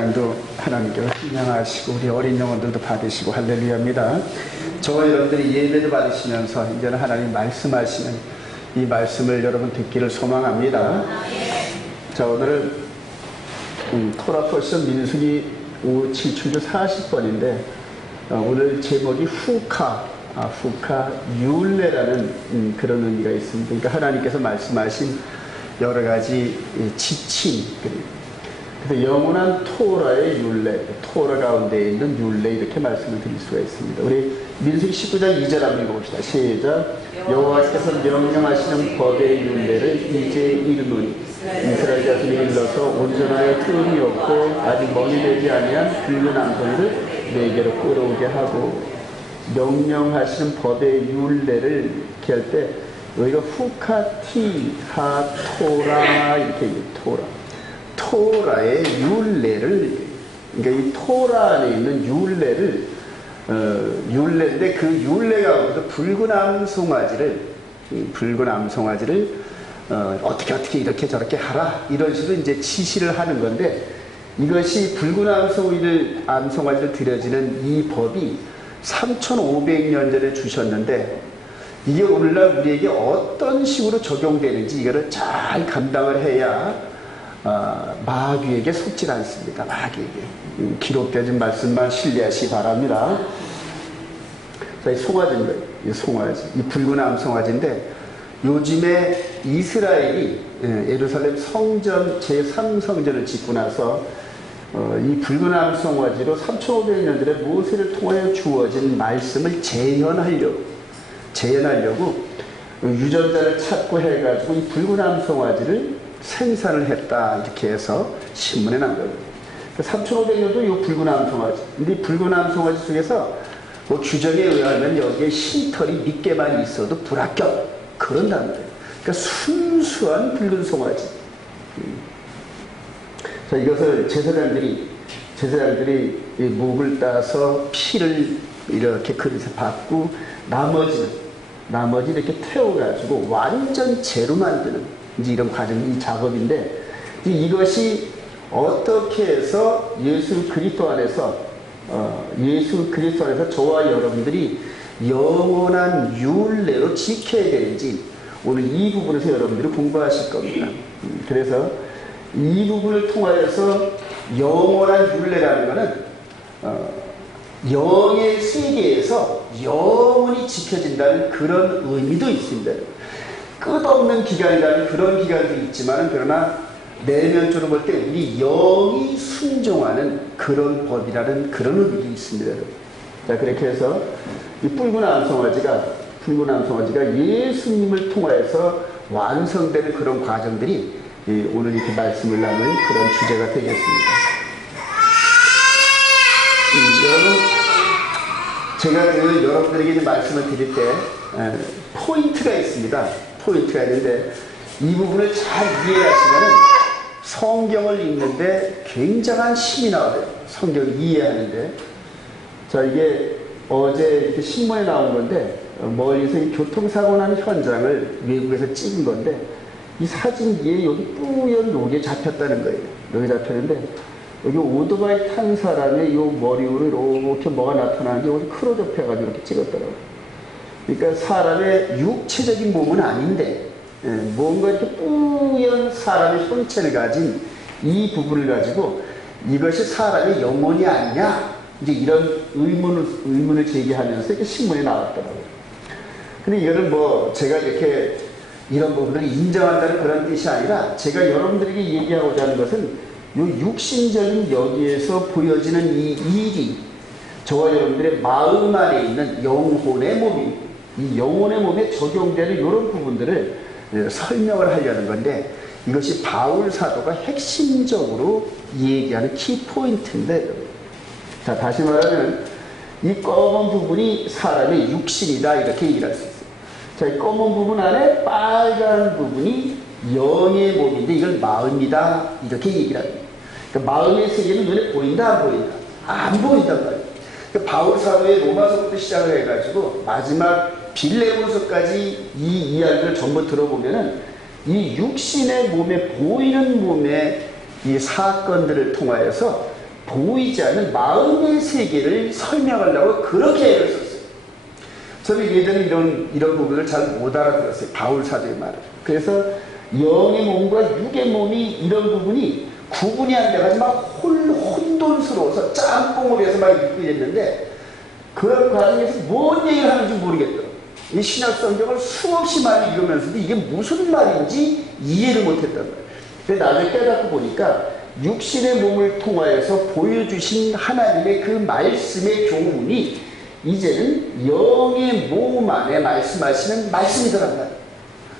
도 하나님께서 희망하시고 우리 어린 영혼들도 받으시고 할렐루야입니다. 저와 여러분들이 예배도 받으시면서 이제는 하나님 말씀하시는 이 말씀을 여러분 듣기를 소망합니다. 자, 오늘은 토라 포션 민수기 7주 40번인데 오늘 제목이 후카 율례라는 그런 의미가 있습니다. 그러니까 하나님께서 말씀하신 여러 가지 지침, 그래서 영원한 토라의 율례, 토라 가운데 있는 율례, 이렇게 말씀을 드릴 수가 있습니다. 우리 민수기 19장 2절 한번 읽어봅시다. 시작. 여호와께서 명령하시는 법의 율례를 이제 이르노니 이스라엘 자손이 일러서 온전하여 틈이 없고 아직 머리 내지 아니한 붉은 암송이를 내게로 끌어오게 하고, 명령하시는 법의 율례를 이렇게 할 때 여기가 후카티 하토라 이렇게 얘기해요. 토라의 율례를, 그러니까 이 토라 안에 있는 율례를 율례인데 그 율례 가운데서 붉은 암송아지를 어떻게 이렇게 저렇게 하라, 이런 식으로 이제 지시를 하는 건데, 이것이 붉은 암송아지를 드려지는 이 법이 3,500년 전에 주셨는데, 이게 오늘날 우리에게 어떤 식으로 적용되는지 이거를 잘 감당을 해야 마귀에게 속지 않습니다. 마귀에게 기록되어진 말씀만 신뢰하시기 바랍니다. 자, 이 송아지인 이 송아지, 이 붉은 암송아지인데, 요즘에 이스라엘이 예루살렘 성전 제3성전을 짓고 나서 이 붉은 암송아지로 3,500년 전에 모세를 통하여 주어진 말씀을 재현하려고 유전자를 찾고 해가지고 이 붉은 암송아지를 생산을 했다, 이렇게 해서 신문에 난 거예요. 3,500년도 이 붉은 암송아지. 근데 이 붉은 암송아지 속에서 뭐 규정에 의하면 여기에 흰털이 몇 개만 있어도 불합격, 그런다는 거예요. 그러니까 순수한 붉은 송아지. 자, 이것을 제사장들이 이 목을 따서 피를 이렇게 그릇에 받고 나머지 이렇게 태워가지고 완전 재로 만드는 이제 이런 과정이, 이 작업인데, 이것이 어떻게 해서 예수 그리스도 안에서 저와 여러분들이 영원한 율례로 지켜야 되는지 오늘 이 부분에서 여러분들이 공부하실 겁니다. 그래서 이 부분을 통하여서 영원한 율례라는 것은 영의 세계에서 영원히 지켜진다는 그런 의미도 있습니다. 끝없는 기간이라는 그런 기간도 있지만, 그러나 내면적으로 볼 때 우리 영이 순종하는 그런 법이라는 그런 의미도 있습니다. 자, 그렇게 해서 이 붉은 암송아지가 예수님을 통하여서 완성되는 그런 과정들이 오늘 이렇게 말씀을 나눌 그런 주제가 되겠습니다. 여러분, 제가 여러분들에게 말씀을 드릴 때 포인트가 있습니다. 포인트가 있는데, 이 부분을 잘 이해하시면 성경을 읽는데 굉장한 힘이 나와요. 성경을 이해하는데. 자, 이게 어제 이렇게 신문에 나온 건데, 멀리서 이 교통사고 난 현장을 외국에서 찍은 건데, 이 사진기에 여기 뿌연 요게 잡혔다는 거예요. 여기 잡혔는데, 여기 오토바이 탄 사람의 요 머리 위로 이렇게 뭐가 나타나는 게 여기 크로즈업 해가지고 이렇게 찍었더라고요. 그러니까 사람의 육체적인 몸은 아닌데, 뭔가 이렇게 뿌연 사람의 형체를 가진 이 부분을 가지고 이것이 사람의 영혼이 아니냐, 이제 이런 의문을 제기하면서 이렇게 신문에 나왔더라고요. 근데 이거는 뭐 제가 이렇게 이런 부분을 인정한다는 그런 뜻이 아니라, 제가 여러분들에게 얘기하고자 하는 것은 요 육신적인 여기에서 보여지는 이 일이 저와 여러분들의 마음 안에 있는 영혼의 몸이, 이 영혼의 몸에 적용되는 이런 부분들을 설명을 하려는 건데, 이것이 바울 사도가 핵심적으로 얘기하는 키포인트인데, 자, 다시 말하면 이 검은 부분이 사람의 육신이다, 이렇게 얘기를 할 수 있어요. 자, 이 검은 부분 안에 빨간 부분이 영의 몸인데 이걸 마음이다, 이렇게 얘기를 합니다. 그러니까 마음의 세계는 눈에 보인다, 안 보인다? 안 보인단 말이에요. 그러니까 바울 사도의 로마서부터 시작을 해가지고 마지막 빌레몬서까지 이 이야기를 전부 들어보면은 이 육신의 몸에, 보이는 몸의 이 사건들을 통하여서 보이지 않는 마음의 세계를 설명하려고 그렇게 애를 썼어요. 저는 예전에 이런 부분을 잘 못 알아들었어요. 바울 사도의 말을. 그래서 영의 몸과 육의 몸이 이런 부분이 구분이 안 돼가지고 막 혼돈스러워서 짬뽕을 해서 막 읽고 이랬는데 그런 과정에서 뭔 얘기를 하는지 모르겠더라고요. 이 신약 성경을 수없이 많이 읽으면서도 이게 무슨 말인지 이해를 못했단 말이에요. 그래서 나중에 깨닫고 보니까 육신의 몸을 통하여서 보여주신 하나님의 그 말씀의 교훈이 이제는 영의 몸 안에 말씀하시는 말씀이더란 말이에요.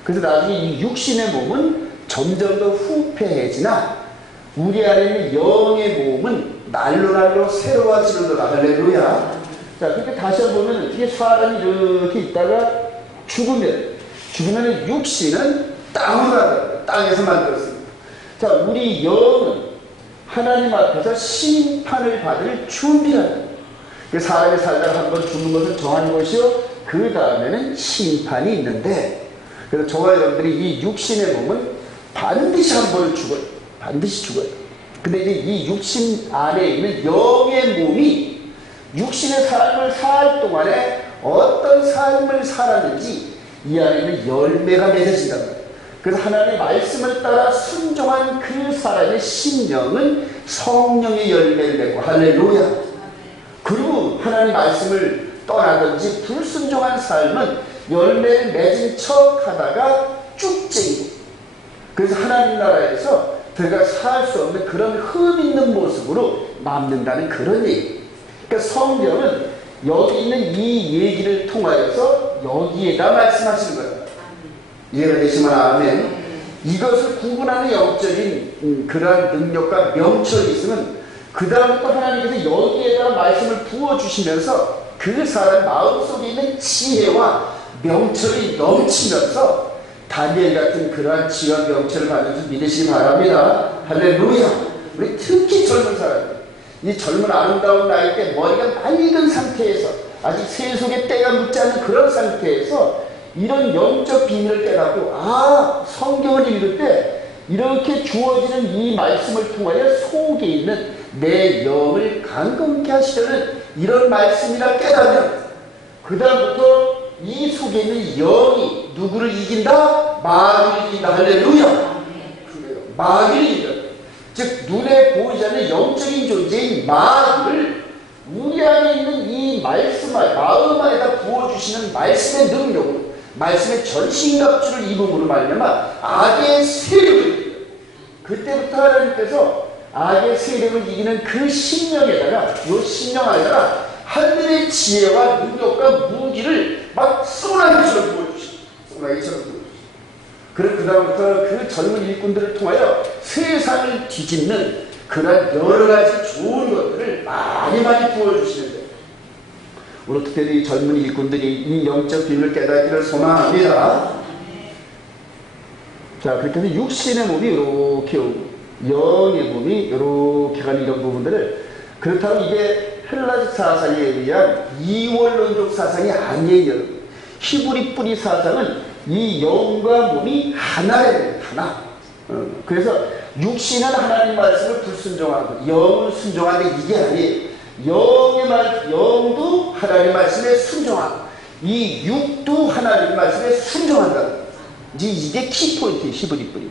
그래서 나중에 이 육신의 몸은 점점 더 후패해지나 우리 안에 있는 영의 몸은 날로 새로워지는도다. 할렐루야. 자, 그렇게 다시 한번 보면 이게 사람이 이렇게 있다가 죽으면 육신은 땅으로 가요. 땅에서 만들었습니다. 자, 우리 영은 하나님 앞에서 심판을 받을 준비라는 사람이 살다가 한번 죽는 것은 정한 것이요. 그 다음에는 심판이 있는데, 그래서 저와 여러분들이 이 육신의 몸은 반드시 한 번 죽어요. 반드시 죽어요. 근데 이제 이 육신 안에 있는 영의 몸이 육신의 삶을 살 동안에 어떤 삶을 살았는지 이 안에 있는 열매가 맺어진단 말이에요. 그래서 하나님의 말씀을 따라 순종한 그 사람의 심령은 성령의 열매를 맺고, 할렐루야. 그리고 하나님의 말씀을 떠나든지 불순종한 삶은 열매를 맺은 척 하다가 쭉쟁이고, 그래서 하나님 나라에서 들어가 살 수 없는 그런 흠 있는 모습으로 남는다는 그런 얘기. 그러니까 성경은 여기 있는 이 얘기를 통하여서 여기에다 말씀하시는 거예요. 이해가 되시면 아멘. 이것을 구분하는 영적인 그러한 능력과 명철이 있으면 그 다음부터 하나님께서 여기에다 말씀을 부어주시면서 그 사람 마음속에 있는 지혜와 명철이 넘치면서 다니엘 같은 그러한 지혜와 명철을 받으면서 믿으시기 바랍니다. 할렐루야. 우리 특히 젊은 사람들, 이 젊은 아름다운 나이 때 머리가 맑은 상태에서 아직 세속의 때가 묻지 않는 그런 상태에서 이런 영적 비밀을 깨닫고, 성경을 읽을 때 이렇게 주어지는 이 말씀을 통하여 속에 있는 내 영을 강건케 하시려는 이런 말씀이라 깨닫면 그 다음부터 이 속에 있는 영이 누구를 이긴다? 마귀를 이긴다. 할렐루야. 그래요. 마귀를 이긴다. 즉 눈에 보이지 않는 영적인 존재인 마귀를 우리 안에 있는 이 말씀, 마음 안에다 부어주시는 말씀의 능력으로, 말씀의 전신갑주를 입음으로 말미암아 악의 세력을 이겨요. 그때부터 하나님께서 악의 세력을 이기는 그 심령에다가, 이 심령 안에다가 하늘의 지혜와 능력과 무기를 막 쏘나기처럼 부어주시고, 쏘나기처럼 부어주시고, 그리고 그 다음부터 그 젊은 일꾼들을 통하여 세상을 뒤집는 그런 여러 가지 좋은 것들을 많이 부어주시는데, 오늘 특별히 젊은 일꾼들이 이 영적 비밀을 깨닫기를 소망합니다. 자, 그렇게 해서 육신의 몸이 이렇게 오고 영의 몸이 이렇게 가는 이런 부분들을, 그렇다고 이게 헬라식 사상에 의한 이원론적 사상이 아니에요. 히브리 뿌리 사상은 이 영과 몸이 하나예요. 하나. 그래서 육신은 하나님 말씀을 불순종하고 영은 순종하는데 이게 아니에요. 영도 하나님 말씀에 순종하고 이 육도 하나님 말씀에 순종한다. 이게 키포인트예요. 히브리 뿌리.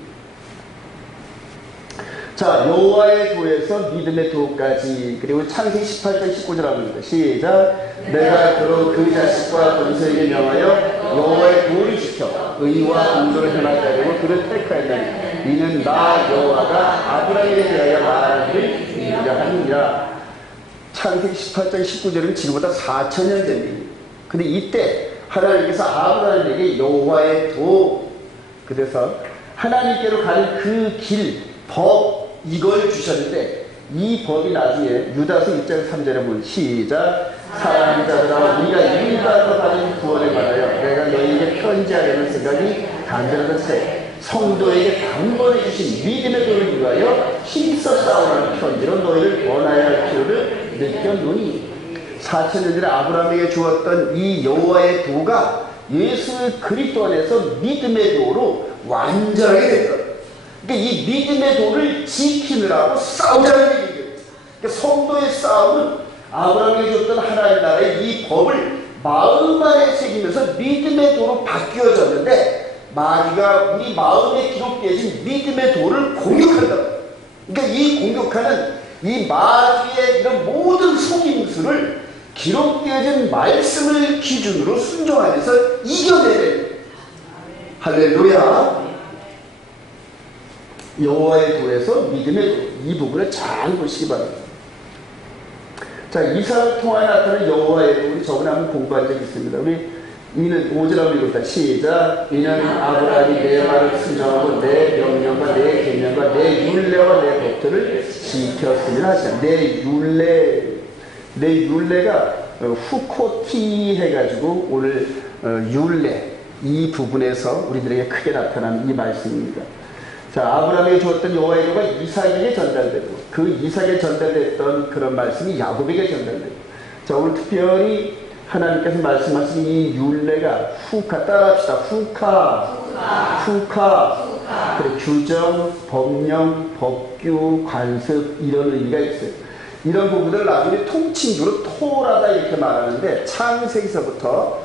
자, 여호와의 도에서 믿음의 도까지, 그리고 창세기 18장 19절 합니다. 시작. 내가 그로 그 자식과 권세에게 명하여 여호와의 도를 지켜 의와 공도를 행하자고 그를 택하였나니 이는 나 여호와가 아브라함에 대하여 말하기를 이루려 하느니라. 창세기 18장 19절은 지금보다 4,000년 전 얘기입니다. 근데 이때 하나님께서 아브라함에게 여호와의 도, 그래서 하나님께로 가는 그 길, 법, 이걸 주셨는데 이 법이 나중에 유다서 1장 3절에 보면 시작. 사랑하는 자들아, 우리가 이민받아 받은 구원을 받아요 내가 너희에게 편지하려는 생각이 간절하던세 성도에게 당번해 주신 믿음의 도를 위하여 힘써 싸우라는 편지로 너희를 권하여 할 필요를 느꼈노니. 4,000년 전에 아브라함에게 주었던 이 여호와의 도가 예수 그리스도 안에서 믿음의 도로 완전하게 됐다. 그러니까 이 믿음의 도를 지키느라고 싸우자는 얘기예요. 그러니까 성도의 싸움은 아브라함에게 줬던 하나님 나라의 이 법을 마음 안에 새기면서 믿음의 도로 바뀌어졌는데 마귀가 우리 마음에 기록되어진 믿음의 도를 공격한다. 그러니까 이 공격하는 이 마귀의 이런 모든 속임수를 기록되어진 말씀을 기준으로 순종하면서 이겨내야 할렐루야. 여호와의 도에서 믿음의 도, 이 부분을 잘 보시기 바랍니다. 자, 이삭을 통하여 나타나는 여호와의 도, 우리 저번에 한번 공부한 적이 있습니다. 우리 이는 5절 읽었다. 시작. 이는 아브라함이 내 말을 순종하고 내 명령과 내 계명과 내 율례와 내 법들을 지켰으면 하시라. 내 율례가 후코티 해가지고 오늘 율례 이 부분에서 우리들에게 크게 나타나는 이 말씀입니다. 자, 아브라함에게 주었던 여호와의 도가 이삭에게 전달되고 그 이삭에 전달됐던 그런 말씀이 야곱에게 전달되고, 자, 오늘 특별히 하나님께서 말씀하신 이 율례가 후카, 따라합시다. 후카. 그래, 규정, 법령, 법규, 관습 이런 의미가 있어요. 이런 부분을 나중에 통칭적으로 토라다 이렇게 말하는데 창세기서부터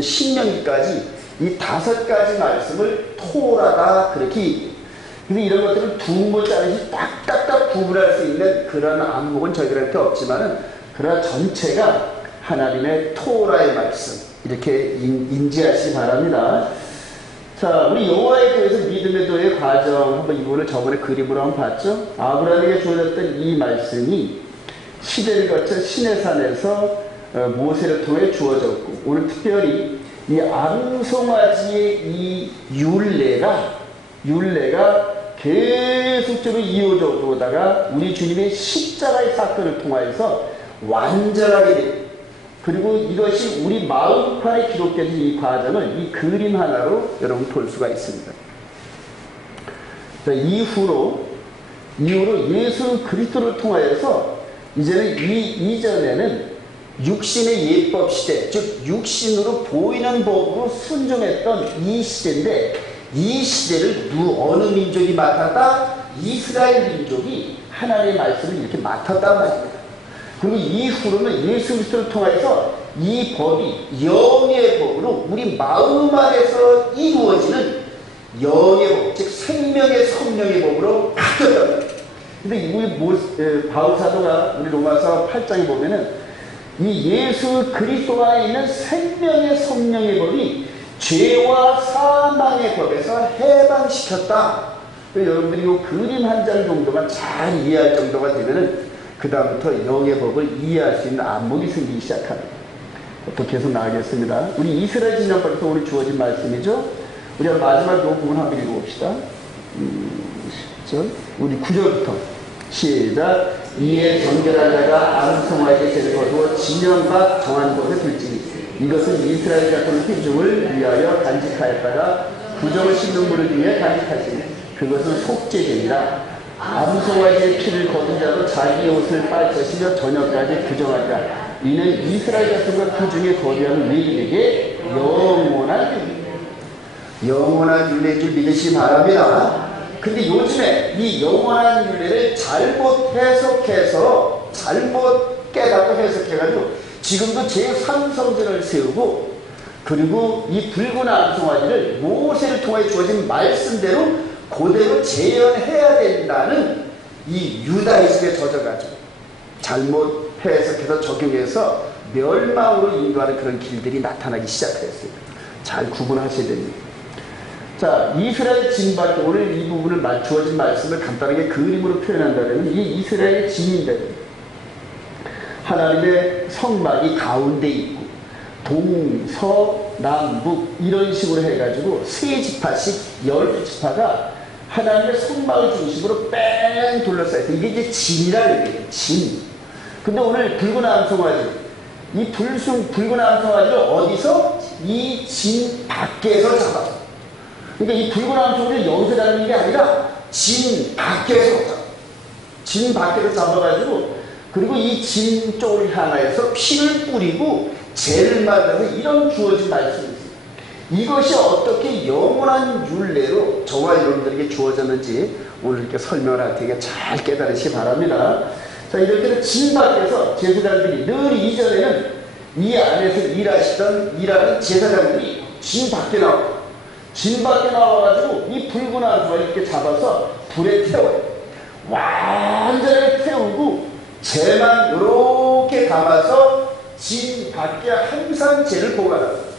신명기까지 이 5가지 말씀을 토라다 그렇게 얘기해요. 근데 이런 것들은 두모짜리씩 딱딱딱 구분할 수 있는 그런 안목은 저희들한테 없지만은 그러나 전체가 하나님의 토라의 말씀 이렇게 인지하시기 바랍니다. 자, 우리 여호와의 도에서 믿음의 도의 과정 한번 이 부분을 저번에 그림으로 한번 봤죠. 아브라함에게 주어졌던 이 말씀이 시대를 거쳐 시내산에서 모세를 통해 주어졌고, 오늘 특별히 이 암송아지의 이 율례가 계속적으로 이어져 오다가 우리 주님의 십자가의 사건을 통하여서 완전하게 됩니다. 그리고 이것이 우리 마음판에 기록된 이 과정을 이 그림 하나로 여러분 볼 수가 있습니다. 자, 이후로 예수 그리스도를 통하여서 이제는 이전에는 육신의 예법 시대, 즉 육신으로 보이는 법으로 순종했던 이 시대인데, 이 시대를 어느 민족이 맡았다? 이스라엘 민족이 하나님의 말씀을 이렇게 맡았단 말입니다. 그리고 이후로는 예수 그리스도를 통해서 이 법이 영의 법으로 우리 마음 안에서 이루어지는 영의 법, 즉 생명의 성령의 법으로 바뀌었단 말이에요. 근데 우리 바울 사도가 우리 로마서 8장에 보면은 이 예수 그리스도 안에 있는 생명의 성령의 법이 죄와 사망의 법에서 해방시켰다. 여러분들이 이 그림 한 장 정도만 잘 이해할 정도가 되면은 그 다음부터 영의 법을 이해할 수 있는 안목이 생기기 시작합니다. 또 계속 나가겠습니다. 우리 이스라엘 진영법에서 우리 주어진 말씀이죠. 우리가 마지막 이 부분 한번 읽어봅시다. 우리 9절부터 시작. 이에 정결한 자가 암송아지의 죄를 거두어 진영과 정한 곳에 둘지니 이것은 이스라엘 자손의 회중을 위하여 간직하였다가 부정을 씻는 물을 위해 간직하시니 그것은 속죄제니라. 암송아지의 피를 거둔 자도 자기 옷을 빨 것이며 저녁까지 규정하리라. 이는 이스라엘 자손과 그 중에 거류하는 레위에게 영원한 율례인 줄 믿으시기 바랍니다. 근데 요즘에 이 영원한 율례를 잘못 해석해서 잘못 깨닫고 해석해가지고 지금도 제3성전을 세우고, 그리고 이 붉은 암송아지를 모세를 통해 주어진 말씀대로 그대로 재현해야 된다는 이 유다이즘에 젖어가지고 잘못 해석해서 적용해서 멸망으로 인도하는 그런 길들이 나타나기 시작했어요. 잘 구분하셔야 됩니다. 자, 이스라엘 진밖에 오늘 이 부분을 주어진 말씀을 간단하게 그림으로 표현한다면 이 이스라엘의 진인들, 하나님의 성막이 가운데 있고 동서 남북 이런 식으로 해가지고 세 지파씩 12지파가 하나님의 성막을 중심으로 뺑 둘러싸여서 이게 이제 진이라는 얘기예요. 진. 근데 오늘 붉은 암송아지, 이 붉은 암송아지를 어디서? 이 진 밖에서 잡아서. 그러니까 이 붉은 암송아지를 여기서 잡는 게 아니라 진 밖에서 잡아가지고, 그리고 이 진 쪽을 향하여서 피를 뿌리고 죄를 말하면서 이런 주어진 말씀이 있습니다. 이것이 어떻게 영원한 율례로 저와 여러분들에게 주어졌는지 오늘 이렇게 설명을 할 테니까 잘 깨달으시기 바랍니다. 자, 이럴 때는 진 밖에서 제사장들이 늘 이전에는 이 안에서 일하는 제사장들이 진 밖에 나와요. 진 밖에 나와가지고 이 붉은 안수를 이렇게 잡아서 불에 태워요. 완전히 태우고 재만 이렇게 담아서 진 밖에 항상 재를 보관하고,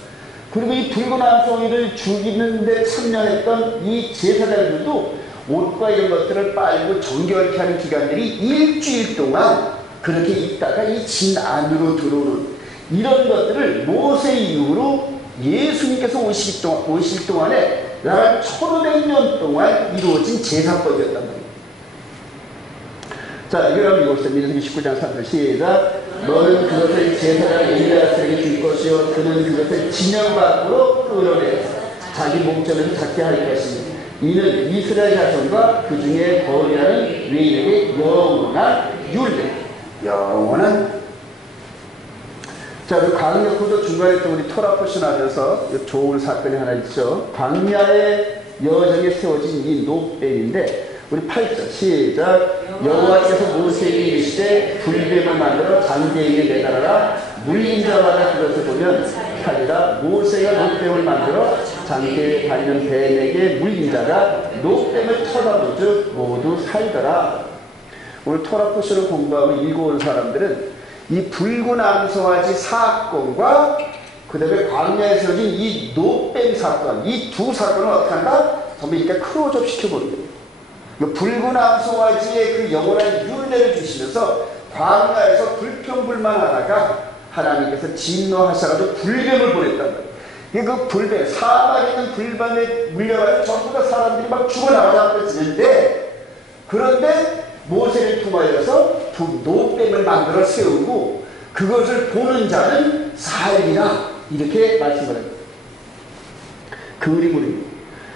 그리고 이 붉은 암송이를 죽이는데 참여했던 이 제사장들도 옷과 이런 것들을 빨고 정결케 하는 기간들이 일주일 동안 그렇게 있다가 이 진 안으로 들어오는 이런 것들을 모세 이후로 예수님께서 오실 동안에 약 1500년 동안 이루어진 제사법이었단 말이에요. 자, 이걸 한번 읽어봅시다. 민수기 19장 3절 시작. 너는 그것을 제사장 엘리야스에게 줄 것이요 그는 그것을 진영 밖으로 끌어내 자기 몸전에서 작게 할 것이니 이는 이스라엘 자손과 그 중에 거리하는 외인에게 영원한 율례. 영원한. 자, 그 광야포도 중간에 또 우리 토라 포션 하면서 좋은 사건이 하나 있죠. 광야의 여정에 세워진 이 노뱀인데, 우리 8절 시작. 여호와께서 모세에게 이르시되 불뱀을 만들어 장대에게 매달아라. 물린 자마다 그것을 보면 살리라. 모세가 노뱀을 만들어 장대에 다니는 뱀에게 물린 자가 노뱀을 쳐다보즉 모두 살더라. 오늘 토라 포션을 공부하고 읽어온 사람들은 이 붉은 암송아지 사건과 그 다음에 광야에 세워진 이 노뱀 사건, 이 두 사건을 어떻게 한다? 전부 이렇게 클로즈업 시켜보는 거예요. 붉은 암송아지의 그 영원한 율례를 주시면서 광야에서 불평불만하다가 하나님께서 진노하셔가지고 불뱀을 보냈단 말이에요. 그 불뱀, 사막에 있는 불뱀에 물려가지고 전부 다 사람들이 막 죽어나가고 지는데, 그런데 모세를 통하여서 두 노뱀을 만들어 세우고 그것을 보는 자는 살리라, 이렇게 말씀을 합니다. 그림으로.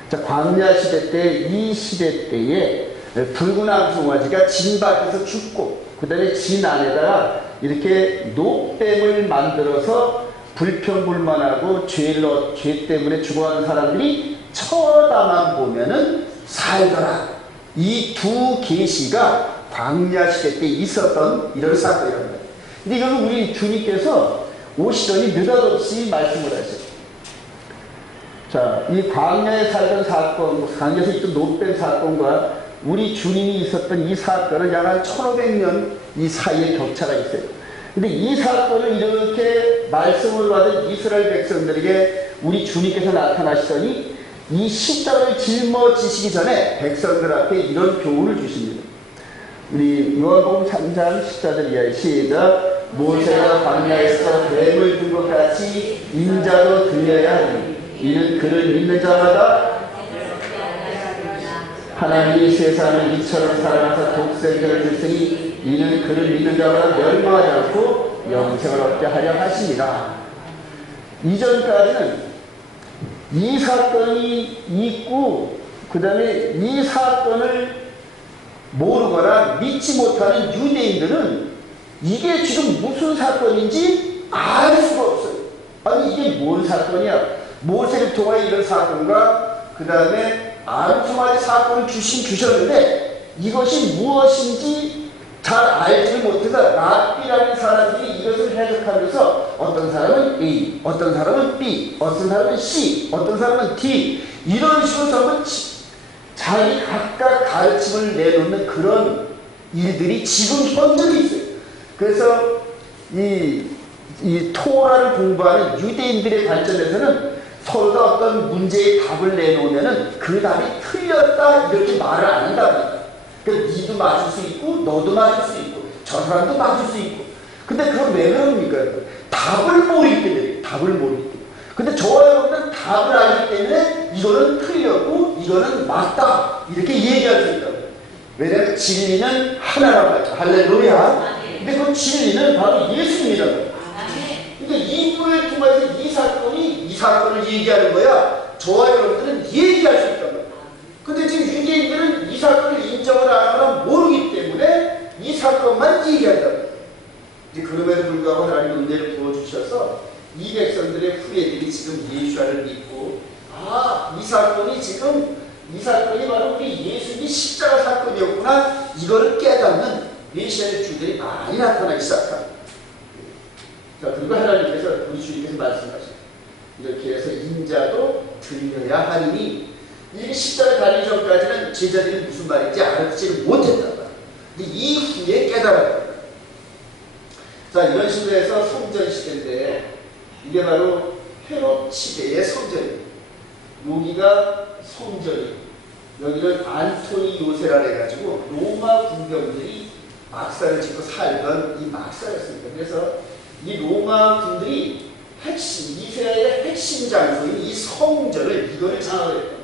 자, 광야 시대 때, 이 시대 때에 붉은 암송아지가 진 밖에서 죽고 그 다음에 진 안에다가 이렇게 노뱀을 만들어서 불평불만하고 죄 때문에 죽어가는 사람들이 쳐다만 보면은 살더라. 이 두 계시가 광야 시대 때 있었던 이런 사건이랍니다. 근데 이거는 우리 주님께서 오시더니 느닷없이 말씀을 하셨어요. 자, 이 광야에 살던 사건, 광야에서 있던 노뱀 사건과 우리 주님이 있었던 이 사건은 약 한 1500년 이 사이에 격차가 있어요. 근데 이 사건을 이렇게 말씀을 받은 이스라엘 백성들에게 우리 주님께서 나타나시더니 이 십자가를 짊어지시기 전에 백성들 앞에 이런 교훈을 주십니다. 우리 요한복음 3장 14절 이하의 시작. 모세가 광야에서 뱀을 든 것 같이 인자도 들려야 하니 이는 그를 믿는 자마다 하나님이 세상을 이처럼 사랑하사 독생자를 주시니 이는 그를 믿는 자마다 멸망하지 않고 영생을 얻게 하려 하시니라. 이전까지는 이 사건이 있고 그 다음에 이 사건을 모르거나 믿지 못하는 유대인들은 이게 지금 무슨 사건인지 알 수가 없어요. 아니, 이게 뭔 사건이야? 모세를 통하여 이런 사건과 그 다음에 암송아지 사건을 주셨는데 이것이 무엇인지 잘 알지를 못해서 랍비라는 사람들이 이것을 해석하면서 어떤 사람은 A, 어떤 사람은 B, 어떤 사람은 C, 어떤 사람은 D, 이런 식으로 전부 자기 각각 가르침을 내놓는 그런 일들이 지금 현재도 있어요. 그래서 이 토라를 공부하는 유대인들의 관점에서는 서로가 어떤 문제의 답을 내놓으면은 그 답이 틀렸다 이렇게 말을 안 한다. 그러니까 니도 맞을 수 있고 너도 맞을 수 있고 저 사람도 맞을 수 있고. 근데 그건 왜 그럽니까? 답을 모르기 때문에. 답을 모르기 때문에. 근데 저와 여러분은 답을 알기 때문에 이거는 틀렸고 이거는 맞다 이렇게 얘기할 수 있다. 왜냐하면 진리는 하나라고 하죠. 할렐루야. 근데 그 진리는 바로 예수님이라고. 그러니까 이분을 통해서 이 사건을 얘기하는 거야. 저와 여러분들은 얘기할 수 있단 말이야. 근데 지금 유대인들은 이 사건을 인정을 안 하거나 모르기 때문에 이 사건만 얘기한다. 이제 그럼에도 불구하고 하나님 은혜를 부어주셔서 이 백성들의 후예들이 지금 예수를 믿고, 이 사건이 바로 우리 예수님이 십자가 사건이었구나, 이거를 깨닫는 메시아의 주들이 많이 나타나기 시작합니다. 자, 그리고 하나님께서 우리 주님께서 말씀하십니다. 이렇게 해서 인자도 들려야 하리니, 이게 십자가 달리기 전까지는 제자들이 무슨 말인지 알아듣지를 못했단 말이에요. 근데 이후에 깨달았단 말이에요. 자, 이런 식으로 해서 성전 시대인데, 이게 바로 헤롯 시대의 성전입니다. 여기가 성전이, 여기는 안토니 요새라 해가지고 로마 군병들이 막사를 짓고 살던 이 막사였습니다. 그래서 이 로마 군들이 핵심, 이스라엘의 핵심 장소인 이 성전을 이거를 장악했다.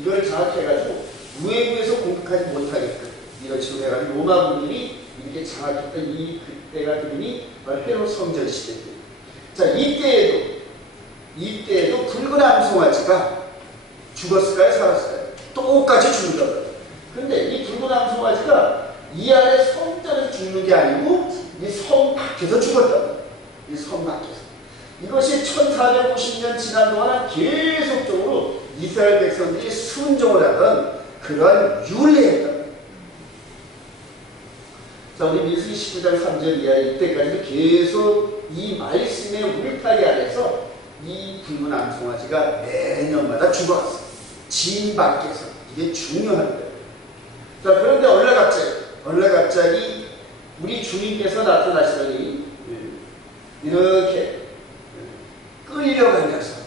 이거를 장악해가지고 외부에서 공격하지 못하게끔 이런 식으로 해가지고 로마 군들이 이렇게 장악했던 이 그때가 되니 헤롯 성전 시대입니다. 자, 이때에도 붉은 암송아지가 죽었을까요? 살았을까요? 똑같이 죽는다고요. 그런데 이 붉은 암송아지가 이 안에 성전에서 죽는 게 아니고 이 성 밖에서 죽었다고요. 이 성 밖에서. 이것이 1450년 지난 동안 계속적으로 이스라엘 백성들이 순종을 하던 그러한 윤례였다. 자, 우리 민수기 19장 3절 이하 이때까지도 계속 이 말씀의 울타리 안에서 이 붉은 암송아지가 매년마다 죽어왔어요. 진 밖에서. 이게 중요한데. 자, 그런데 어느 갑자기 우리 주님께서 나타나시더니 이렇게 끌려가면서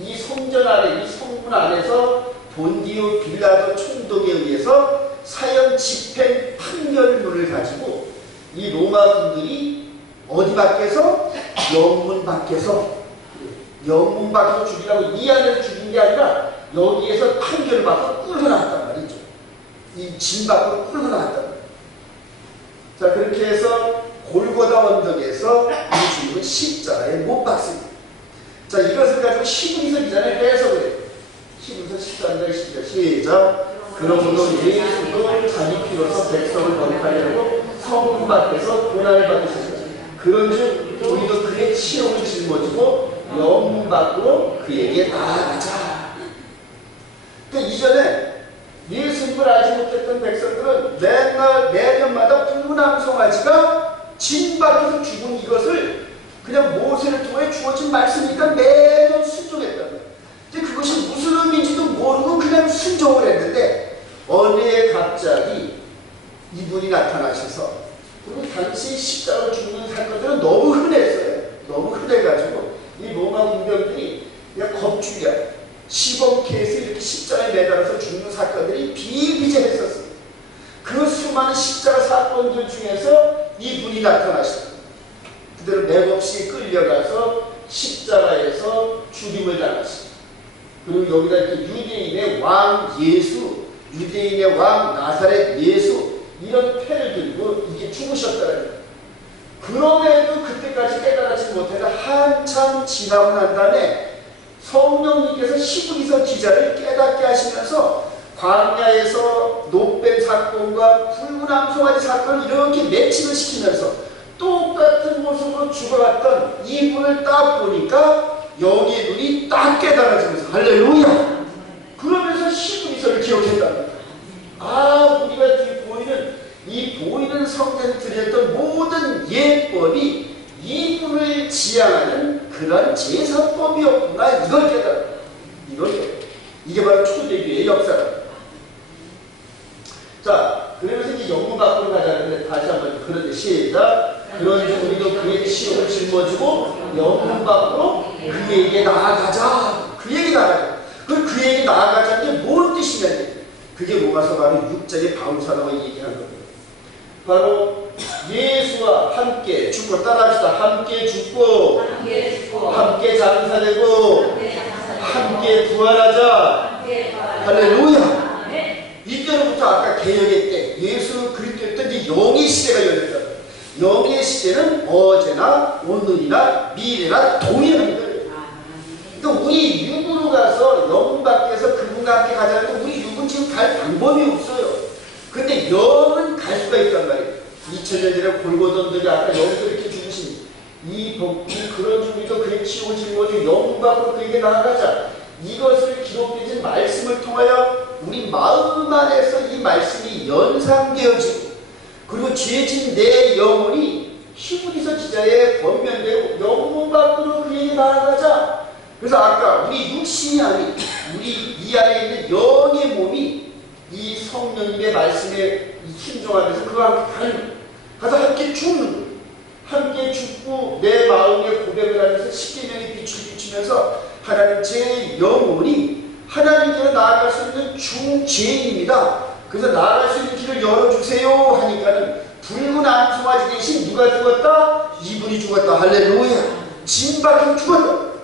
이 성전 안에, 이 성문 안에서 본디오 빌라도 총독에 의해서 사형 집행 판결문을 가지고 이 로마 군들이 어디 밖에서? 영문 밖에서 죽이라고 이 안에서 죽인 게 아니라 여기에서 판결을 받고 끌고 나왔단 말이죠. 이 진 밖으로 끌고 나왔단 말이죠. 자, 그렇게 해서 골고다 언덕에서 이 주님은 십자가에 못 박습니다. 자, 이것을 가지고 히브리서 기자는 해석을 해요. 히브리서 13장 10절 시작. 그러므로 예수도 자기 피로서 백성을 거룩하려고 성문 밖에서 고난을 받으셨다. 그런즉 우리도 그의 치욕을 짊어지고 영문 밖으로 그에게 나아가자. 그러니까 이전에 예수님을 알지 못했던 백성들은 매년마다 붉은 암송아지가 진 밖에서 죽은 이것을 그냥 모세를 통해 주어진 말씀이니까 매년 순종했단 말이에요. 그것이 무슨 의미인지도 모르고 그냥 순종을 했는데 어느 해 갑자기 이분이 나타나셔서, 그리고 당시 십자가로 죽는 사건들은 너무 흔했어요. 너무 흔해가지고 이 로마 군병들이 그냥 겁주냐 시범케에서 이렇게 십자가에 매달아서 죽는 사건들이 비일비재했었습니다. 그 수많은 십자가 사건들 중에서 이분이 나타나셨습니다. 그대로 맥없이 끌려가서 십자가에서 죽임을 당하십니다. 그리고 여기다 이렇게 유대인의 왕 예수, 유대인의 왕 나사렛 예수, 이런 패를 들고 이게 죽으셨다는 거예요. 그럼에도 그때까지 깨달았지 못해서 한참 지나고 난 다음에 성령님께서 히브리서 기자를 깨닫게 하시면서 광야에서 노뱀 사건과 붉은 암송아지 사건을 이렇게 매칭을 시키면서 똑같은 모습으로 죽어갔던 이분을 딱 보니까 여기에 눈이 딱 깨달아지면서 할렐루야! 그러면서 히브리서를 기억했답니다. 아, 우리가 지금 보이는 성전에 드렸던 모든 예법이 이분을 지향하는 그런 제사법이었구나. 이걸 깨달아. 이게 바로 초대교회의 역사다. 자, 그러면서 이제 영문 밖으로 가자는데 다시 한번 그런데 시작. 그런지 우리도 그의 치욕을 짊어지고 영문 밖으로 그에게 나아가자. 그에게 나아가자는 게 뭔 뜻이냐. 그게 로마서 바로 6장의 바울사도가 얘기하는 겁니다. 바로 예수와 함께 죽고, 따라합시다. 함께 죽고 함께 장사되고 함께 부활하자. 할렐루야. 이때로부터 아까 개혁의 때 예수 그리스도의 때 이제 영의 시대가 열렸다. 영의 시대는 어제나 오늘이나 미래나 동일합니다. 그러니까 우리 육으로 가서 영 밖에서 그분과 함께 가자는데 우리 육은 지금 갈 방법이 없어요. 근데 영은 갈 수가 있단 말이에요. 2000년 전에 골고다 언덕에 아까 여기서 이렇게 죽으신 이 그런 우리도 그의 치욕을 짊어지고 영 밖으로 그에게 나아가자. 이것을 기록되진 말씀을 통하여 우리 마음 안에서 이 말씀이 연상되어지고, 그리고 죄진 내 영혼이 히브리서 기자의 권면대로 영혼 밖으로 그에게 나아가자. 그래서 아까 우리 육신이 아닌 우리 이 안에 있는 영의 몸이 이 성령님의 말씀에 순종하면서 그와 가서 함께 죽는 거예요. 함께 죽고 내 마음의 고백을 하면서 십계명의 빛을 비추면서 하나님 제 영혼이 하나님께로 나아갈 수 있는 중죄인입니다. 그래서 나아갈 수 있는 길을 열어주세요 하니까는 붉은 암송아지 대신 누가 죽었다? 이분이 죽었다. 할렐루야. 진박형 죽었다.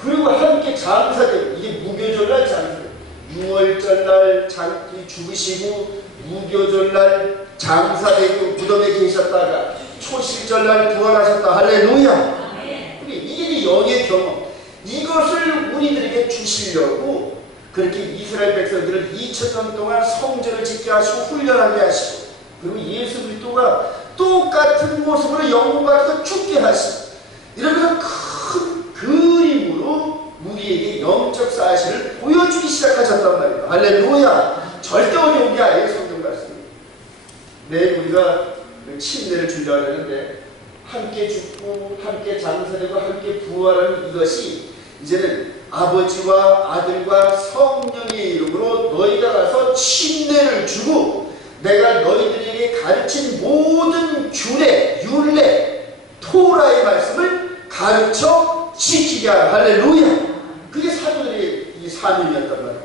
그리고 함께 장사되고 이게 무교절날 장사 6월절날 죽으시고 무교절날 장사되고 무덤에 계셨다가 초실절날 부활하셨다. 할렐루야. 이게 영의 경험. 이것을 우리들에게 주시려고 그렇게 이스라엘 백성들을 2000년 동안 성전을 짓게 하시고 훈련하게 하시고 그리고 예수 그리스도가 똑같은 모습으로 영혼 밖에서 죽게 하시고 이러면서 큰 그림으로 우리에게 영적 사실을 보여주기 시작하셨단 말이에요. 할렐루야. 절대 어려운 게 아니에요. 성경 말씀이. 내일 우리가 침례를 주려고 하는데 함께 죽고 함께 장사되고 함께 부활하는 이것이 이제는 아버지와 아들과 성령의 이름으로 너희가 가서 침례를 주고 내가 너희들에게 가르친 모든 규례, 율례, 토라의 말씀을 가르쳐 지키게 하라. 할렐루야. 그게 사도들의 이 사명이었단 말이에요.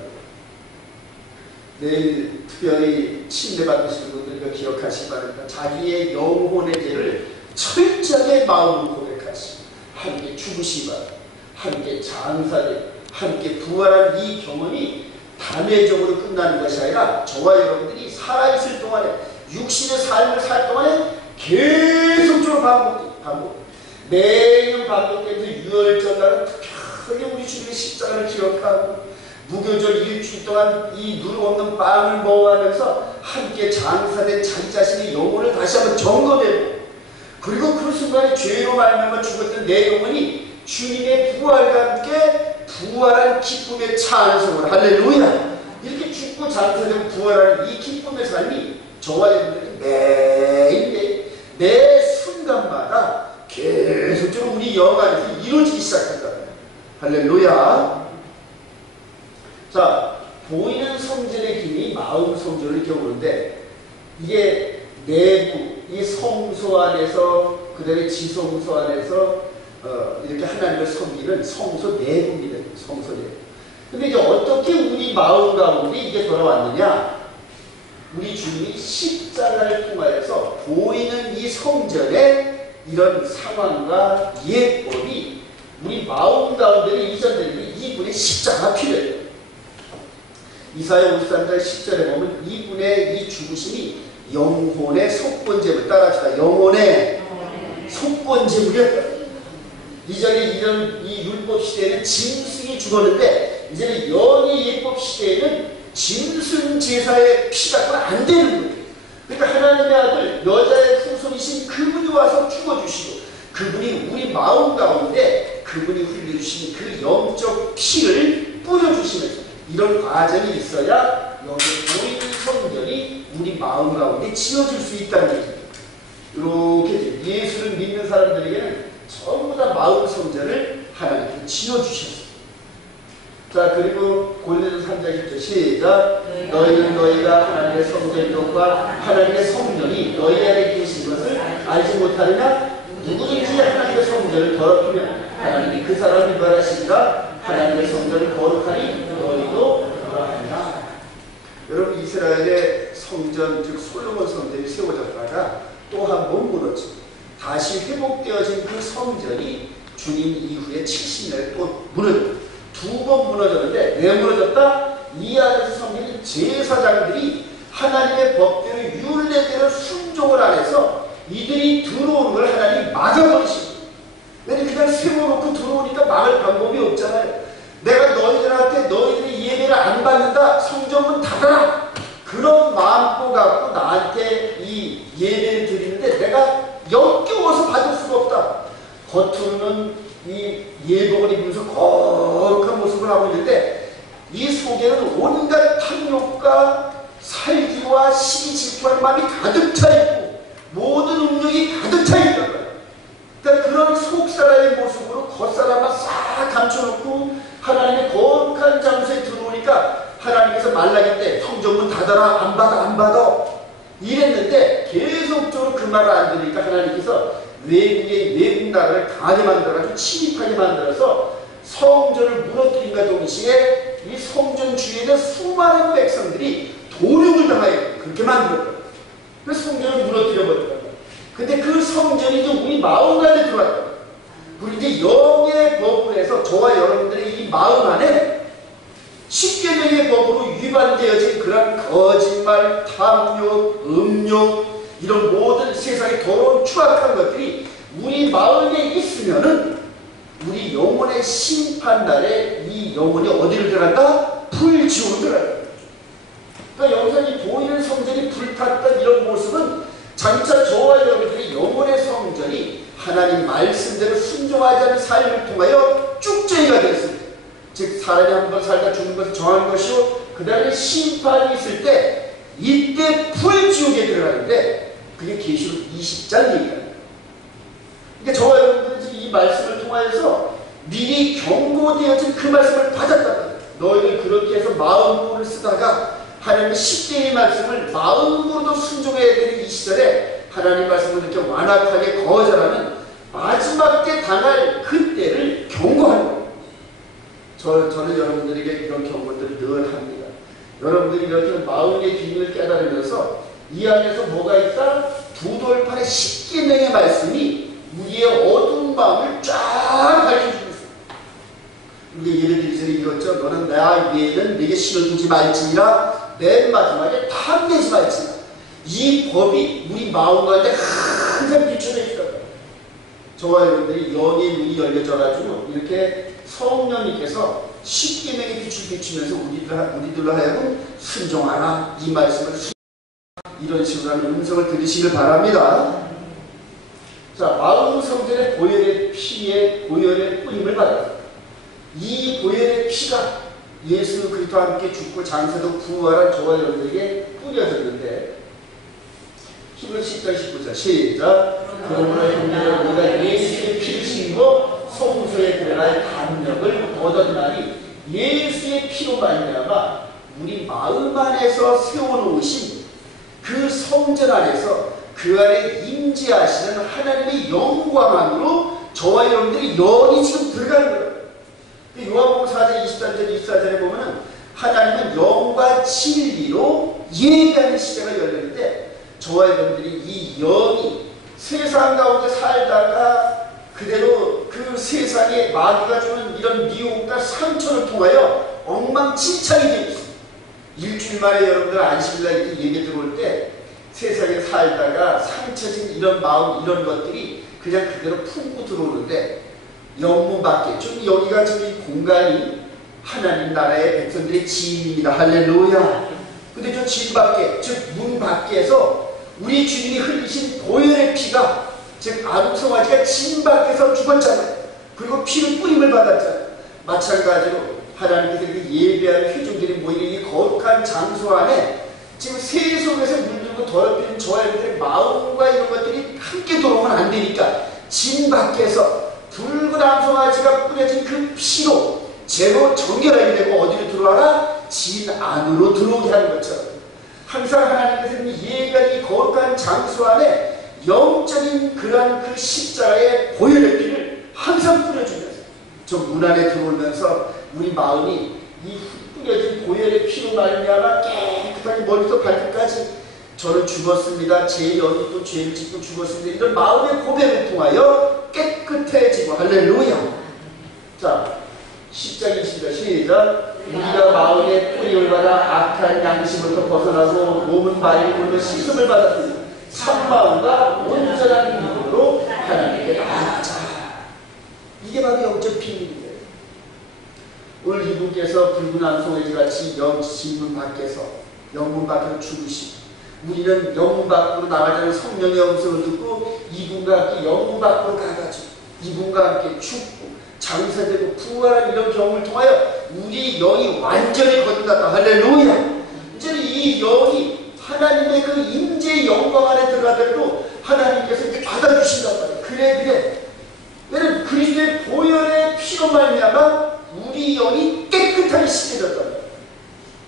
내일 특별히 침례 받으시는 분들과 기억하시기 바랍니다. 자기의 영혼의 죄를 철저하게 마음으로 고백하시고 함께 죽으시기 바랍니다. 함께 장사되고 함께 부활한 이 경험이 단회적으로 끝나는 것이 아니라 저와 여러분들이 살아있을 동안에 육신의 삶을 살 동안에 계속적으로 반복 매년 반복되면서 6월절날은 특별히 우리 주님의 십자가를 기억하고 무교절 일주일 동안 이 누룩 없는 빵을 먹어가면서 함께 장사된 자기 자신의 영혼을 다시 한번 점검해보고 그리고 그 순간에 죄로 말미암아 죽었던 내 영혼이 주님의 부활과 함께 부활한 기쁨의 찬송을 할렐루야. 이렇게 죽고 장사되고 부활하는 이 기쁨의 삶이 저와 여러분들이 매일매일 매 순간마다 계속적으로 우리 영 안에서 이루어지기 시작한다. 할렐루야. 자, 보이는 성전의 힘이 마음 성전을 겨우는데 이게 내부 이 성소 안에서 그 다음에 지성소 안에서 이렇게 하나님을 섬기는 성소 내부입니다. 성소 내부. 근데 이제 어떻게 우리 마음 가운데 이게 돌아왔느냐? 우리 주님이 십자가를 통하여서 보이는 이 성전의 이런 상황과 예법이 우리 마음 가운데 이전되는 이분의 십자가가 필요해요. 이사야 53장 10절에 보면 이분의 이 죽으심이 영혼의 속건제물 따라합시다. 영혼의 속건제물이었다. 이전에 이런 이 율법 시대에는 짐승이 죽었는데 이제는 영의 예법 시대에는 짐승 제사의 피 갖고는 안 되는 거예요. 그러니까 하나님의 아들 여자의 후손이신 그분이 와서 죽어주시고 그분이 우리 마음 가운데 그분이 흘려주신 그 영적 피를 뿌려주시면서 이런 과정이 있어야 여기 보이는 성전이 우리 마음 가운데 지어질 수 있다는 얘기입니다. 이렇게 예수를 믿는 사람들에게는 전부 다 마음 성전을 하나님께 지어주셨습니다. 자, 그리고 고린도서 3장 1절 시작. 너희는 너희가 하나님의 성전인 것과 하나님의 성전이 너희 안에 계신 것을 알지 못하느냐? 누구든지 하나님의 성전을 더럽히면 하나님이 그 사람을 멸하시리라. 하나님의 성전을 거룩하니 너희도 거룩하냐. 여러분, 이스라엘의 성전, 즉 솔로몬 성전이 세워졌다가 또 한 번 무너지고 다시 회복되어진 그 성전이 주님 이후에 70년에 또 무너졌다. 두 번 무너졌는데 왜 무너졌다? 이 안에서 섬기는 제사장들이 하나님의 법대로 율례대로 순종을 안 해서 이들이 들어오는 걸 하나님이 막아버리시고 왜냐면 그냥 세워놓고 들어오니까 막을 방법이 없잖아요. 내가 너희들한테 너희들의 예배를 안 받는다. 성전문 닫아라. 그런 마음고 갖고 나한테 이 예배를 드리는데 내가 역겨워서 받을 수가 없다. 겉으로는 이 예복을 입으면서 거룩한 모습을 하고 있는데 이 속에는 온갖 탐욕과 살기와 시기 싶어하는 마음이 가득 차 있고 모든 음욕이 가득 차 있단 말이에요. 그러니까 그런 속사람의 모습으로 겉사람만 싹 감춰놓고 하나님의 거룩한 장소에 들어오니까 하나님께서 말라기 때 성전문 닫아라, 안 받아, 안 받아 이랬는데 계속적으로 그 말을 안 들으니까 하나님께서 외국 나라를 강하게 만들어가지고 침입하게 만들어서 성전을 무너뜨림과 동시에 이 성전 주위에 있는 수많은 백성들이 도륙을 당하여 그렇게 만들었거든요. 그래서 성전을 무너뜨려버렸거든요. 근데 그 성전이 이제 우리 마음 안에 들어왔거든요. 그리고 이제 영의 법을 해서 저와 여러분들의 이 마음 안에 십계명의 법으로 위반되어진 그런 거짓말, 탐욕, 음욕 이런 모든 세상의 더러운 추악한 것들이 우리 마음에 있으면은 우리 영혼의 심판날에 이 영혼이 어디를 들어간다? 불지옥을 들어간다. 그러니까 여기서 이 보이는 성전이 불탔던 이런 모습은 장차 저와 여러분들의 영혼의 성전이 하나님 말씀대로 순종하지 않은 삶을 통하여 쭉저희가 되었습니다. 즉 사람이 한 번 살다 죽는 것을 정한 것이요 그 다음에 심판이 있을 때 이때 불지옥에 들어가는데 그게 계시록 20장 얘기합니다. 그러니까 저와 여러분들은 지금 이 말씀을 통하여서 미리 경고되어진 그 말씀을 받았단 말이에요. 너희들 그렇게 해서 마음으로 쓰다가 하나님의 십계의 말씀을 마음으로도 순종해야 되는 이 시절에 하나님 말씀을 이렇게 완악하게 거절하는 마지막 때 당할 그때를 경고하는 거예요. 저는 여러분들에게 이런 경고들을 늘 합니다. 여러분들이 이렇게 마음의 비밀을 깨달으면서 이 안에서 뭐가 있다? 두 돌판의 십계명의 말씀이 우리의 어두운 마음을 쫙 밝혀주고 있어요. 우리 예를 들기 이렇죠. 너는 나 위에는 내게 신을 두지 말지니라 맨 마지막에 탐내지 말지니라. 이 법이 우리 마음 가운데 항상 비춰져 있을 거예요. 저와 여러분들이 영의 눈이 열려져가지고 이렇게 성령님께서 십계명의 빛을 비추면서 우리들로 하여금 순종하라 이 말씀을 이런 식으로 하는 음성을 들으시길 바랍니다. 자, 마음 성전의 보혈의 피에 보혈의 뿌림을 받았다. 이 보혈의 피가 예수 그리스도와 함께 죽고 장사도 부활한 저와 여러분에게 뿌려졌는데 히브리 10장 19절 시작. 그러므로 형제들 우리가 예수의 피를 신고 성소에 들어갈 담력을 얻었나니 예수의 피로 말미암아 우리 마음 안에서 세워놓으신 그 성전 안에서 그 안에 임재하시는 하나님의 영광 안으로 저와 여러분들이 영이 지금 들어가는 거예요. 요한복음 4장 23절 24절에 보면은 하나님은 영과 진리로 예배하는 시대가 열렸는데 저와 여러분들이 이 영이 세상 가운데 살다가 그대로 그 세상에 마귀가 주는 이런 미혹과 상처를 통하여 엉망진창이 되어 있습니다. 일주일 만에 여러분들 안식일날 이렇게 예배 들어올 때 세상에 살다가 상처진 이런 마음 이런 것들이 그냥 그대로 품고 들어오는데 영문 밖에 좀 여기가 지금 이 공간이 하나님 나라의 백성들의 지인입니다. 할렐루야. 근데 저 진 밖에 즉 문 밖에서 우리 주님이 흘리신 보혈의 피가 즉 아름성화지가 진 밖에서 죽었잖아요. 그리고 피를 뿌림을 받았잖아요. 마찬가지로 하나님께서 예배하는 회중들이 모이는 이 거룩한 장소 안에 지금 새 속에서 물들고 더럽히는 저와 여러분들의 마음과 이런 것들이 함께 들어오면 안 되니까 진 밖에서 붉은 암송아지가 뿌려진 그 피로 죄로 정결하게 되고 어디로 들어와라? 진 안으로 들어오게 하는 것처럼 항상 하나님께서 예배하는 이 거룩한 장소 안에 영적인 그러한 그 십자가의 보혈의 피를 항상 뿌려주면서 저 문 안에 들어오면서 우리 마음이 이 뿌려진 보혈의 피로 말미암아 깨끗하게 머리부터 발끝까지 저는 죽었습니다. 제 영이 또 죄를 짓고 죽었습니다. 이런 마음의 고백을 통하여 깨끗해지고 할렐루야. 자 10장 20절 시작. 우리가 마음의 뿌림을 받아 악한 양심부터 벗어나고 몸은 발이 굴며 씻음을 받았으니 참마음과 온전한 믿음으로 하나님께 나아가자. 이게 바로 영적 비밀이에요. 오늘 이분께서 붉은 암송아지 같이 영문 밖에서 영문 밖에서 죽으시고 우리는 영문 밖으로 나가자는 성령의 음성을 듣고 이분과 함께 영문 밖으로 가가지고 이분과 함께 죽고 장사되고 부활한 이런 경험을 통하여 우리 영이 완전히 거듭났다. 할렐루야. 이제는 이 영이 하나님의 그 임재의 영광 안에 들어가더라도 하나님께서 이제 받아주신단 말이에요. 그래. 왜냐면 그리스도의 보혈의 피로 말미암아 우리 영이 깨끗하게 씻겨졌단 말이에요.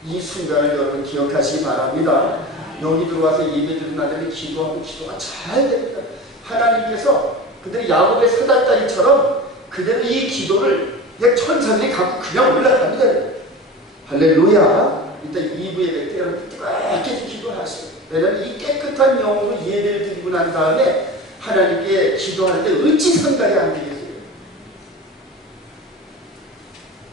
이 순간을 여러분 기억하시기 바랍니다. 여기 들어와서 예배드리는 날에는 기도가 잘 됩니다. 하나님께서 그들이 야곱의 사닥다리처럼 그대로 이 기도를 그냥 천사들이 갖고 그냥 올라갑니다. 할렐루야. 일단 2부 예배 때 여러분 뜨겁게 기도하시고, 왜냐하면 이 깨끗한 영으로 예배를 드리고 난 다음에 하나님께 기도할 때 어찌 상관이 안 되겠어요.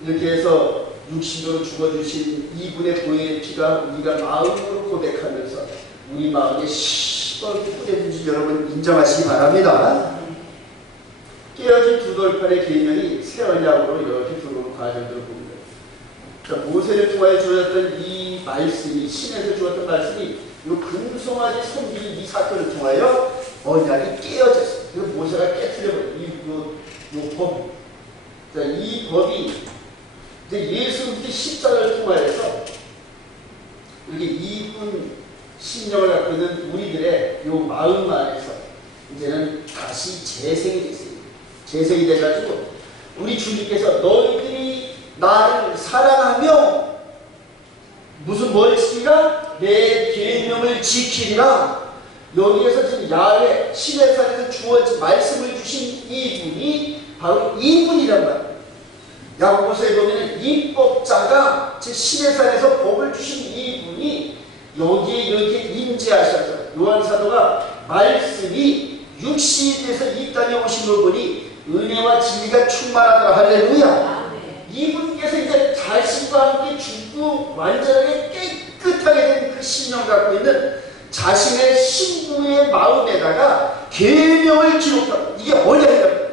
이렇게 해서 육신으로 죽어주신 이분의 보혈의 피가 우리가 마음으로 고백하면서 우리 마음에 시뻘게 뿌려진 줄 여러분 인정하시기 바랍니다. 깨어진 두 돌판의 계명이 새 언약으로 이렇게 들어오는 과정들을 봅니다. 그러니까 모세를 통하여 주었던 이 말씀이, 신에서 주었던 말씀이 이 금송아지 섬기는 이 사건을 통하여 언약이 깨어졌어요. 그래서 모세가 깨트려버려요. 이 법. 자, 이 법이 이제 예수 그리스도의 십자가를 통하여서 이렇게 이분 신령을 갖고 있는 우리들의 이 마음 안에서 이제는 다시 재생이 됐어요. 재생이 돼가지고 우리 주님께서 너희들이 나를 사랑하며 무슨 뭘 지키라? 내 계명을 지키리라. 여기에서 지금 야훼 시내산에서 주어진 말씀을 주신 이분이 바로 이분이란 말이에요. 야고보서에 보면 입법자가 즉 시내산에서 법을 주신 이분이 여기에 이렇게 임재하셔서 요한사도가 말씀이 육신이 돼서 이 땅에 오신 걸 보니 은혜와 진리가 충만하더라. 할렐루야. 이분께서 이제 자신과 함께 죽고 완전하게 깨끗하게 된 그 신령을 갖고 있는 자신의 신부의 마음에다가 계명을 기록하고, 이게 언약이랍니다.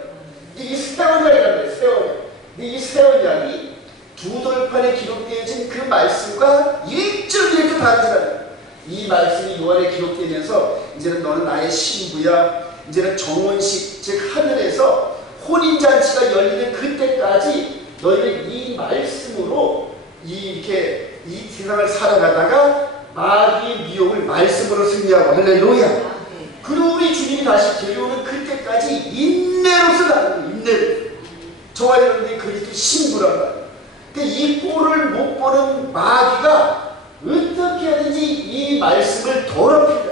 이게 새 언약이란 말이에요. 새 언약. 이 새 언약이 두 돌판에 기록되어진 그 말씀과 일절일도 다르더라고요. 이 말씀이 요한에 기록되면서 이제는 너는 나의 신부야, 이제는 정원식 즉 하늘에서 혼인잔치가 열리는 그때까지 너희는 이 말씀으로 이렇게 이 세상을 살아가다가 마귀의 미혹을 말씀으로 승리하고, 할렐루야. 그리고 우리 주님이 다시 데려오는 그때까지 인내로서 가는 거예요. 인내로. 저와 여러분들이 그리스도 신부란 말이에요. 그러니까 이 꼴을 못 보는 마귀가 어떻게 하든지 이 말씀을 더럽힌다.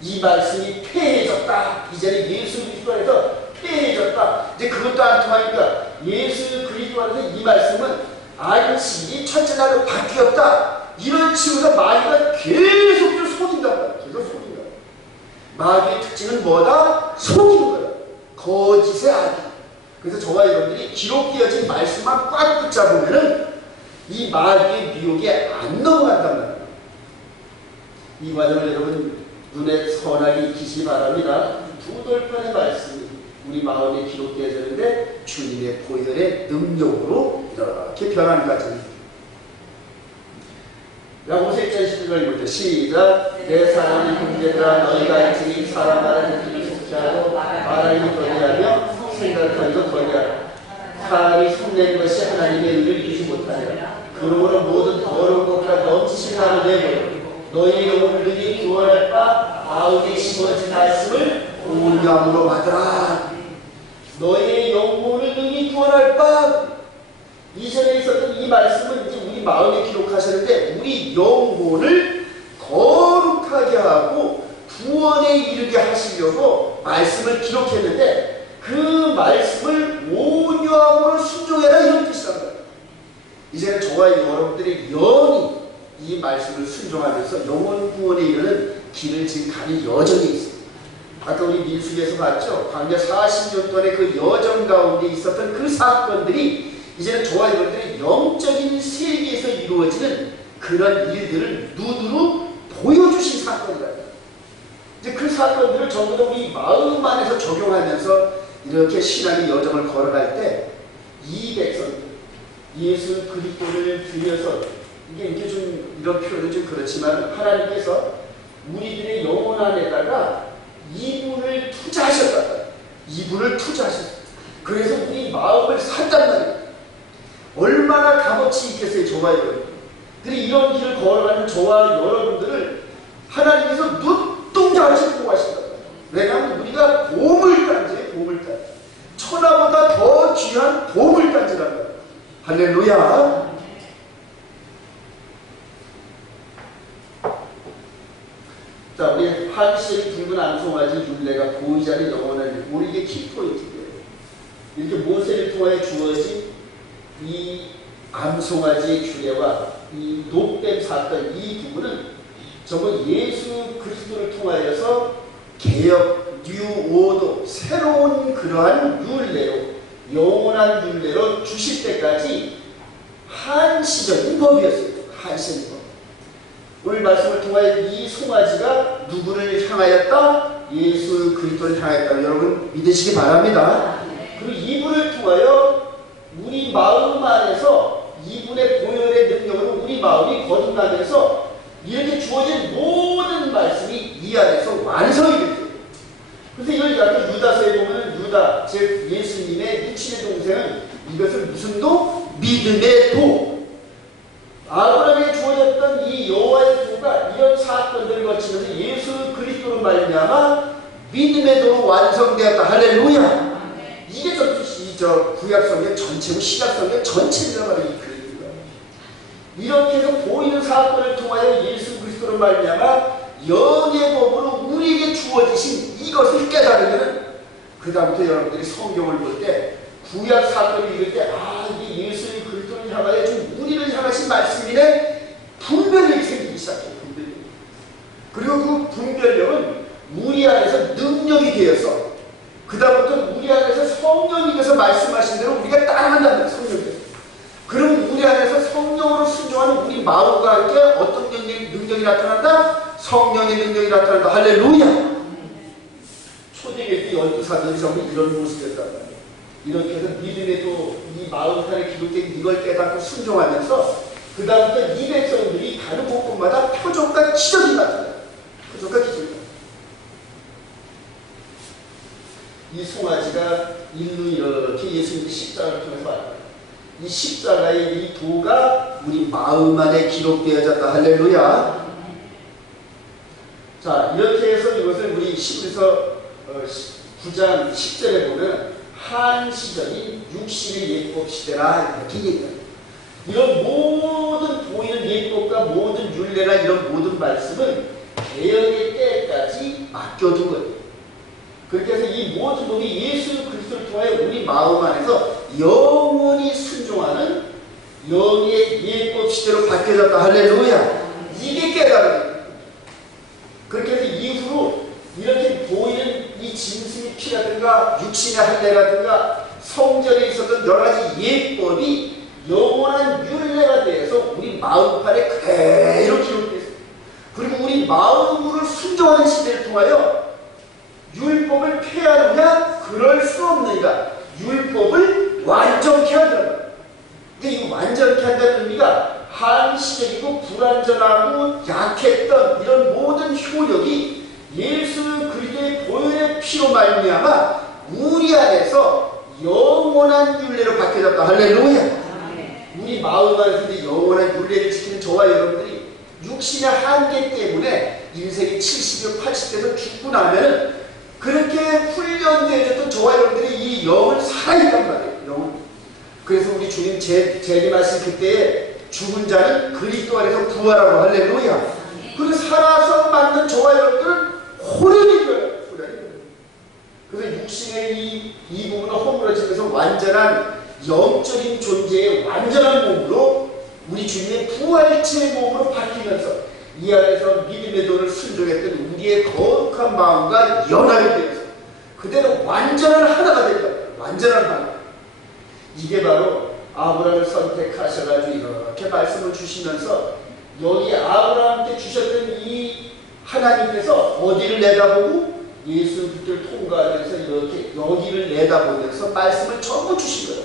이 말씀이 폐해졌다. 이제는 예수 그리스도 안에서 폐해졌다. 이제 그것도 안 통하니까 예수 그리스도 안에서 이 말씀은 안식이 첫째 날로 바뀌었다. 이런 식으로 마귀가 계속 속인다. 계속 속인다. 마귀의 특징은 뭐다? 속이는 거다. 거짓의 악이. 그래서 저와 여러분들이 기록되어진 말씀만 꽉 붙잡으면은 이 마귀의 미혹에 안 넘어간단 말이에요. 이 과정을 여러분 눈에 선하게 익히시기 바랍니다. 두 돌판의 말씀이 우리 마음에 기록되어지는데 주님의 보혈의 능력으로 이렇게 변하는 과정입니다. 야고보서 1장 11절부터 시작. 내 사랑하는 형제들아 너희가 일찍이 사람 말하는 길을 속히하고 말하기를 거리하며 생각하기도 거리하라. 사람이 손낸 것이 하나님의 의를 이루지 못하리라. 그러므로 모든 더러운 것과 넘치신 나를 내버려 너희의 영혼을 능히 구원할 바 마음에 심어진 말씀을 온유함으로 받으라. 너희의 영혼을 능히 구원할 바, 이전에 있었던 이 말씀은 이제 우리 마음에 기록하셨는데 우리 영혼을 거룩하게 하고 구원에 이르게 하시려고 말씀을 기록했는데 그 말씀을 온유함으로 순종해라, 이런 뜻이란 말이에요. 이제는 저와 여러분들이 영이 이 말씀을 순종하면서 영혼 구원에 이르는 길을 지금 가는 여정이 있습니다. 아까 우리 민수기에서 봤죠? 광야 40년 동안의 그 여정 가운데 있었던 그 사건들이 이제는 저와 여러분들의 영적인 세계에서 이루어지는 그런 일들을 눈으로 보여주신 사건이다. 이제 그 사건들을 전부 다 우리 마음 안에서 적용하면서 이렇게 신앙의 여정을 걸어갈 때 이 백성들, 예수 그리스도를 들여서, 이게 좀 이런 표현은 좀 그렇지만 하나님께서 우리들의 영혼 안에다가 이분을 투자하셨다. 이분을 투자하셨어요. 그래서 우리 마음을 산단 말이에요. 얼마나 값어치 있겠어요, 저와 여러분. 이런 길을 걸어가는 저와 여러분들을 하나님께서 눈동자같이 보호하신다. 왜냐하면 우리가 보물단지예요. 보물단지. 천하보다 더 귀한 보물단지라는 거예요. 할렐루야. 자, 우리 한시의 붉은 암송아지 율례가 보이지 않는 영원한 우리에게 키포인트예요. 이렇게 모세를 통하여 주어진 이 암송아지의 규례와 이 높뱀 사건, 이 부분은 전부 예수 그리스도를 통하여서 개혁, 뉴오도, 새로운 그러한 율례로, 영원한 율례로 주실 때까지 한시적인 법이었어요. 한시적인 법. 오늘 말씀을 통하여 이 송아지가 누구를 향하였다? 예수 그리스도를 향하였다. 여러분 믿으시기 바랍니다. 그리고 이분을 통하여 우리 마음 안에서 이분의 보혈의 능력으로 우리 마음이 거듭나면서 이렇게 주어진 모든 말씀이 이 안에서 완성이 됩니다. 그래서 이걸 약간 유다서에 보면 유다, 즉 예수님의 육신의 동생은 이것을 무슨 도? 믿음의 도. 아브라함에게 주어졌던 이 여호와의 도가 이런 사건들을 거치면서 예수 그리스도로 말미암아 믿음의 도로 완성되었다. 할렐루야. 이게 저 구약성경 전체고 신약성경 전체라고 말이에요. 이렇게 해서 보이는 사건을 통하여 예수 그리스도로 말미암아 영의 법으로 우리에게 주어지신 이것을 깨달으면 그 다음부터 여러분들이 성경을 볼 때 구약 사건을 읽을 때 이게 예수 그리스도를 향하여 좀 우리를 향하신 말씀이네 분별력이 생기기 시작해요. 분별력. 그리고 그 분별력은 우리 안에서 능력이 되어서 그 다음부터 우리 안에서 성령님께서 말씀하신 대로 우리가 따라간다는 성령님. 그럼 우리 안에서 성령으로 순종하는 우리 마음과 함께 어떤 능력이 나타난다? 성령의 능력이 나타난다. 할렐루야. 초대교회 때 연구사들이 전부 이런 모습이었단 말이에요. 이렇게 해서 믿음에도 이 마음 안에 기록된 이걸 깨닫고 순종하면서 그 다음부터 이 백성들이 가는 곳곳마다 표적과 기적이 나타나요. 표적과 기적이 나타나요. 이 송아지가 일로 이렇게 예수님의 십자가를 통해서 왔다. 이 십자가의 이 도가 우리 마음 안에 기록되어졌다. 할렐루야. 자, 이렇게 해서 이것을 우리 히브리서 9장 10절에 보면 한시적인 육신의 예법 시대라 이렇게 얘기합니다. 이런 모든 보이는 예법과 모든 율례나 이런 모든 말씀은 개혁의 때까지 맡겨둔 거예요. 그렇게 해서 이 모든 법이 예수 그리스도를 통하여 우리 마음 안에서 영원히 순종하는 영의 예법 시대로 바뀌어졌다. 할렐루야. 이게 깨달음이에요. 그렇게 해서 이후로 이렇게 보이는 이 짐승의 피라든가 육신의 할례라든가 성전에 있었던 여러 가지 예법이 영원한 율례가 되어서 우리 마음판에 그대로 기록되어 있습니다. 그리고 우리 마음으로 순종하는 시대를 통하여 율법을 폐하느냐? 그럴 수 없느니라. 율법을 완전케 한다는 거예요. 이 완전케 한다는 의미가 한시적이고 불완전하고 약했던 이런 모든 효력이 예수 그리스도의 보혈의 피로 말미암아 우리 안에서 영원한 율례로 바뀌어졌다. 할렐루야. 우리 마음 안에서 이제 영원한 율례를 지키는 저와 여러분들이 육신의 한계 때문에 인생이 70여 80대에서 죽고 나면 그렇게 훈련되어졌던 저와 여러분들이 이 영을 살아있단 말이에요. 영을. 그래서 우리 주님 재림하신 그때에 죽은 자는 그리스도 안에서 부활하고 할렐루야. 그리고 살아서 만든 저와 여러분들은 호련이 되어요. 그래서 육신의 이 부분을 허물어지면서 완전한 영적인 존재의 완전한 몸으로 우리 주님의 부활체의 몸으로 바뀌면서 이 안에서 믿음의 도를 순종했던 우리의 거룩한 마음과 연합이 되면서 그대로 완전한 하나가 된다. 완전한 하나. 이게 바로 아브라함을 선택하셔가지고 이렇게 말씀을 주시면서 여기 아브라함께 주셨던 이 하나님께서 어디를 내다보고 예수 그리스도를 통과하면서 이렇게 여기를 내다보면서 말씀을 전부 주신 거예요.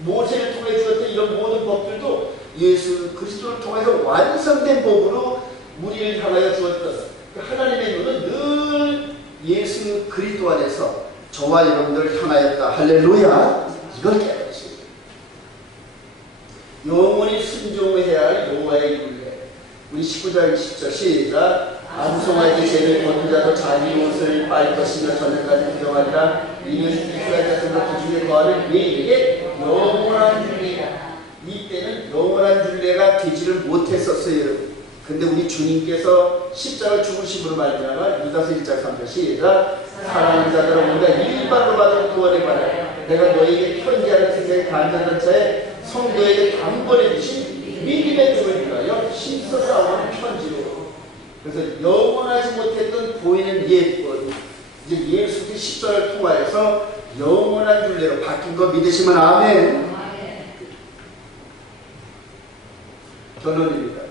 모세를 통해 주었던 이런 모든 법들도 예수 그리스도를 통해서 완성된 법으로 우리를 향하여 주었던 하나님의 눈은 늘 예수 그리스도 안에서 저와 여러분들을 향하였다. 할렐루야. 이걸 깨달으시죠. 영원히 순종해야 할 여호와의 율례. 우리 19장 10절 시작. 암송아지 죄를 모든 자도 자기 옷을 빨 것이며 전능까지 부정하리라. 이는 이스라엘 자손과 그 중에 거하는 이에게 영원한 윤례가, 이때는 영원한 윤례가 되지를 못했었어요, 여러분. 근데 우리 주님께서 십자가 죽으심으로 말미암아 유다서 1장 3절 시작. 사랑하는 자들아, 우리가 일반으로 받은 구원에 관하여 내가 너에게 편지하는 생각에 간절한 차에 성도에게 단번에 주신 믿음의 종을 위하여 힘써 싸우는 편지로. 그래서 영원하지 못했던 보이는 옛것, 이제 예수 그리스도의 십자가를 통하여서 영원한 윤례로 바뀐 거 믿으시면 아멘. 결론입니다.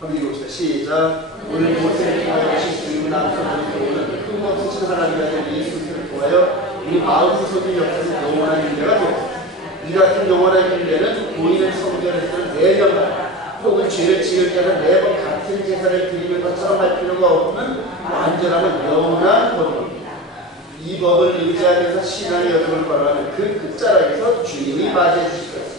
한번 읽어봅시다. 시작. 오늘 모세를 통하여 주신 주님은 앞서서 오는 흠없으신 하나님의 아들 예수 그리스도를 통하여 우리 마음 속의 역사에서 영원한 윤례가 되었습니다. 이 같은 영원한 윤례는 보이는 성전에서는 매년 혹은 죄를 지을 때는 매번 같은 제사를 드리는 것처럼 할 필요가 없는 완전하고 영원한 법입니다. 이 법을 의지하면서 신앙의 여정을 걸어가는 그 끝자락에서 주님이 맞이해 주실 것입니다.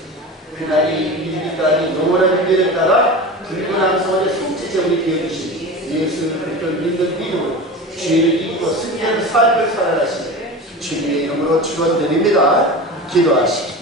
그날이 이르기까지 영원한 윤례를 따라 붉은 암송의 속죄제물이 되어주신 예수 그리스도를 믿는 믿음으로 죄를 잊고 승리하는 삶을 살아가시는 주님의 이름으로 축원드립니다. 기도하시죠.